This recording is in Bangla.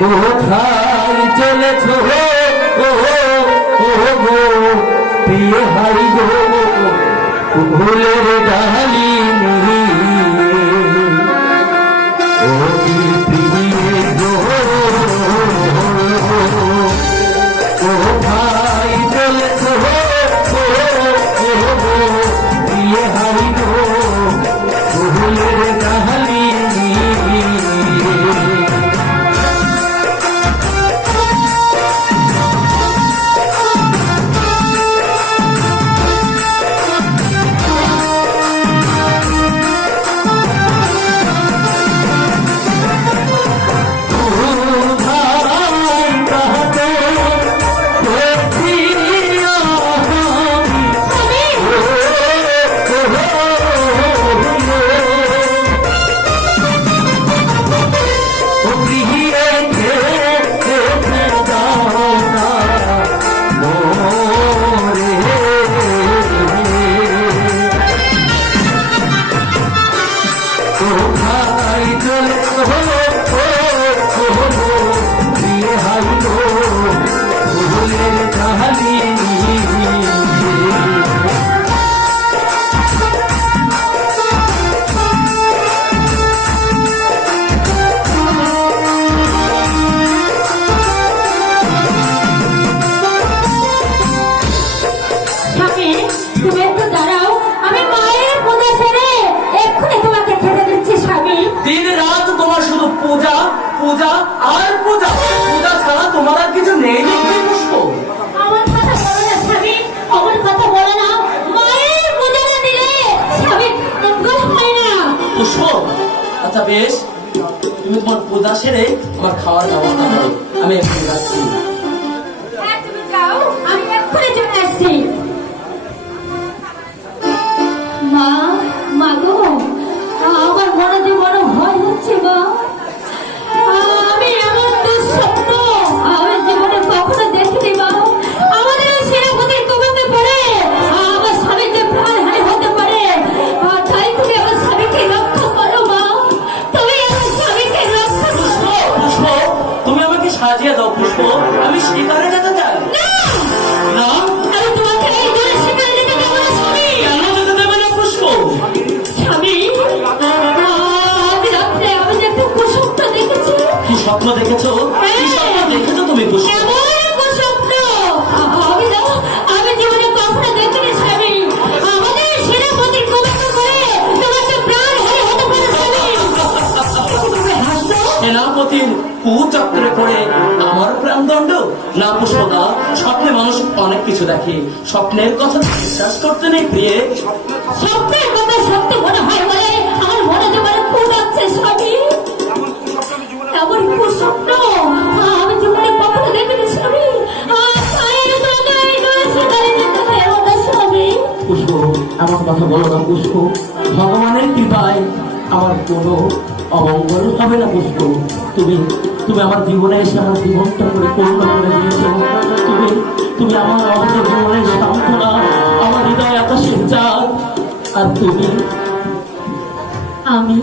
কোথায় চলেছ প্রিয় হাই গো ফুলের ডালি ও কি প্রিয় গো কোথায় চলেছ প্রিয় হাই গো ফুলের ডালি পূজা আর পূজা পূজা ছাড়া তোমার আর কিছু নেই দেখতে পুষ্প। আমার কথা বলো না স্বামী, আমার কথা বলো না। মায়ের পূজা না দিলে স্বামী মঙ্গল হয় না। পুষ্প আচ্ছা বেশ, তুমি তোমার পূজা সেরে আমার খাওয়ার ব্যবস্থা করো, আমি এখানে যাচ্ছি। হ্যাঁ তুমি যাও, আমি এক্ষুনি চলে আসছি। মা, মা গো, আমার মনে যে বড় ভয় হচ্ছে মা। আমি এমন দুঃস্বপ্ন আমি জীবনে কখনো দেখিনি মা। আমাদের সেনাপতির কবলে পড়ে আমার স্বামীর যে প্রাণহানি হতে পারে, তাই তুমি আমার স্বামীকে রক্ষা করো মা। তুমি আমার স্বামীকে রক্ষা করো। পুষ্প তুমি আমাকে সাজিয়ে দাও পুষ্প, আমি শিকারে যেতে চাই। না আমি তোমাকে এই দূরে শিকারে যেতে দেবো না স্বামী। কেন যেতে দেবে না পুষ্প? স্বামী, আজ রাত্রে আমি যে একটা কুস্বপ্ন দেখেছি। কি স্বপ্ন দেখেছো? কি স্বপ্ন দেখেছো তুমি পুষ্প? এমন কুস্বপ্ন আমি জীবনে কখনো দেখিনি স্বামী। আমাদের সেনাপতির কবলে করে তোমাকে প্রাণহানি হতে পারে স্বামী। তুমি হাসছো? সেনাপতির কুচক্রে পড়ে আমার প্রাণদণ্ড? না পুষ্পদা, স্বপ্নে মানুষ অনেক কিছু দেখে, স্বপ্নের কথা বিশ্বাস করতে নেই প্রিয়ে। স্বপ্নের কথা সত্য মনে হয় বলে আমার মনে যে বলে খুব আছে স্বামী। এমন কুস্বপ্ন আমি জীবনে কখনো দেখিনি স্বামী। পুষ্প এমন কথা বলো না পুষ্প, ভগবানের কৃপায় আমার কোনো অমঙ্গল হবে না পুষ্প। তুমি তুমি আমার জীবনে এসে আমার জীবনটা পরিপূর্ণ করে দিয়েছো। তুমি তুমি আমার অবস্থ জীবনের সান্ত্বনা, আমার হৃদয় আকাশের চাঁদ। আর তুমি আমি